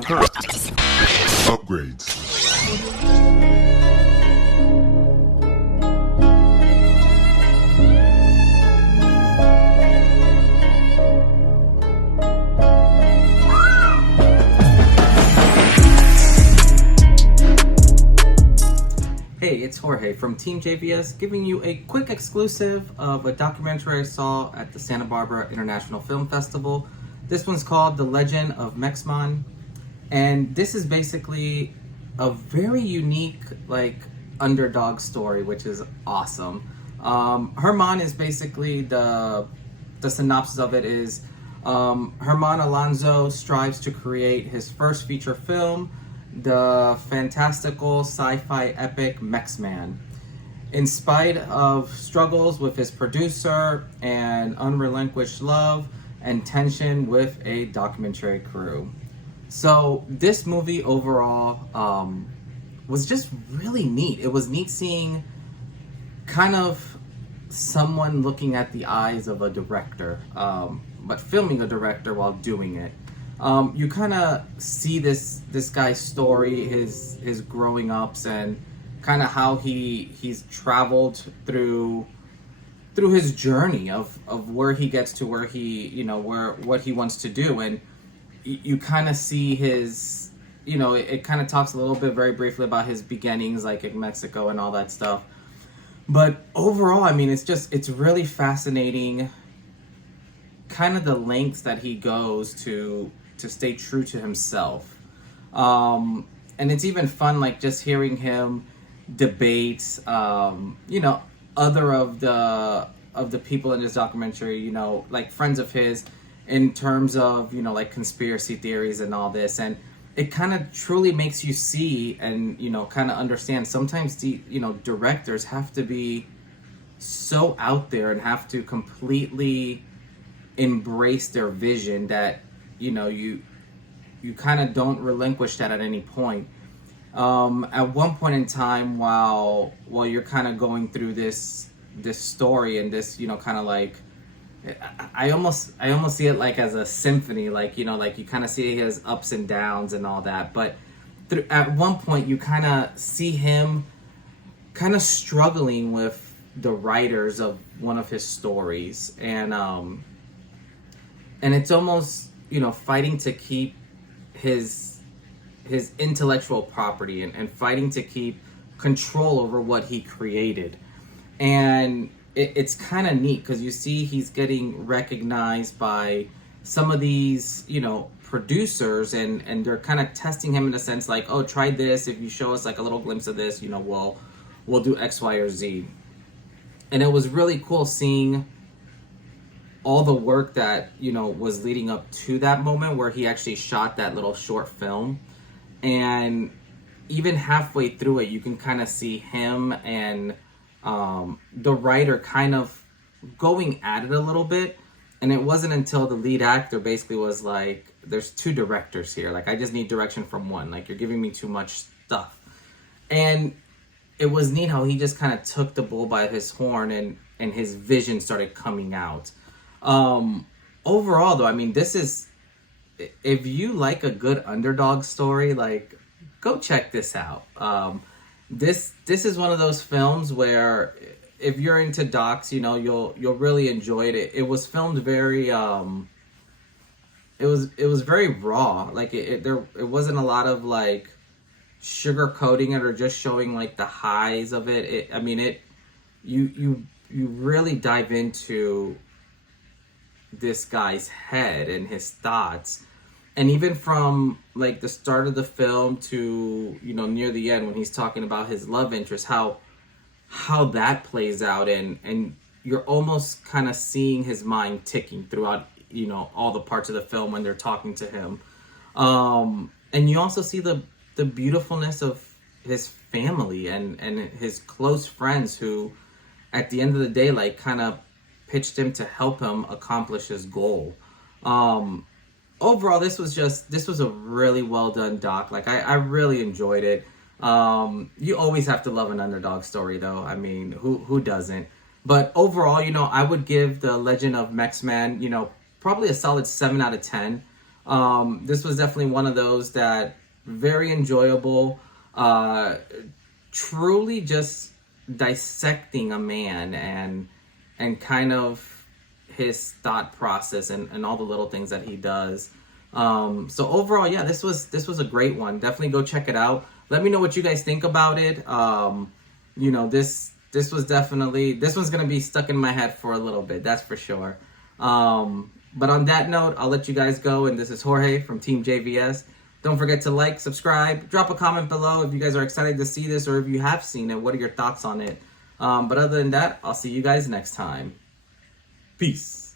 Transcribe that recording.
Upgrades. Hey, it's Jorge from TeamJVS giving you a quick exclusive of a documentary I saw at the Santa Barbara International Film Festival. This one's called The Legend of MexMan, and this is basically a very unique underdog story, which is awesome. Germán is basically the synopsis of it is Germán Alonso strives to create his first feature film, the fantastical sci-fi epic MexMan. In spite of struggles with his producer and unrelinquished love and tension with a documentary crew. So this movie overall was just really neat. It was neat seeing kind of someone looking at the eyes of a director, but filming a director while doing it. You kind of see this guy's story, his growing ups, and kind of how he's traveled through his journey of where he gets to where he what he wants to do, and you kind of see his it kind of talks a little bit very briefly about his beginnings like in Mexico and all that stuff. But overall, I mean, it's really fascinating, kind of the lengths that he goes to stay true to himself. And it's even fun, like just hearing him debate, other of the people in this documentary, like friends of his, in terms of, like conspiracy theories and all this. And it kind of truly makes you see and, kind of understand sometimes directors have to be so out there and have to completely embrace their vision that you kind of don't relinquish that at any point. At one point in time, while you're kind of going through this story and this, kind of like, I almost see it like as a symphony, like you kind of see his ups and downs and all that. But at one point, you kind of see him kind of struggling with the writers of one of his stories, and it's almost fighting to keep his intellectual property and fighting to keep control over what he created. And it's kind of neat because you see he's getting recognized by some of these, producers, and they're kind of testing him in a sense like, oh, try this. If you show us like a little glimpse of this, we'll do X, Y, or Z. And it was really cool seeing all the work that was leading up to that moment where he actually shot that little short film. And even halfway through it, you can kind of see him and the writer kind of going at it a little bit. And it wasn't until the lead actor basically was like, there's two directors here, like I just need direction from one, like you're giving me too much stuff. And it was neat how he just kind of took the bull by his horn and his vision started coming out. Overall though, I mean, this is, if you like a good underdog story, like go check this out. This is one of those films where if you're into docs, you'll really enjoy it. It was filmed very it was very raw. Like it wasn't a lot of like sugarcoating it or just showing like the highs of it. You really dive into this guy's head and his thoughts, and even from like the start of the film to near the end when he's talking about his love interest, how that plays out, and you're almost kind of seeing his mind ticking throughout all the parts of the film when they're talking to him, and you also see the beautifulness of his family and his close friends who at the end of the day like kind of pitched him to help him accomplish his goal. Overall, this was a really well done doc. Like I really enjoyed it. You always have to love an underdog story though. I mean, who doesn't? But overall, I would give The Legend of MexMan, probably a solid 7 out of 10. This was definitely one of those that very enjoyable, truly just dissecting a man and kind of his thought process and all the little things that he does. So overall, yeah, this was a great one. Definitely go check it out. Let me know what you guys think about it. You know, this was definitely, this one's gonna be stuck in my head for a little bit, that's for sure. But on that note, I'll let you guys go, and this is Jorge from TeamJVS. Don't forget to like, subscribe, drop a comment below if you guys are excited to see this, or if you have seen it, what are your thoughts on it? But other than that, I'll see you guys next time. Peace.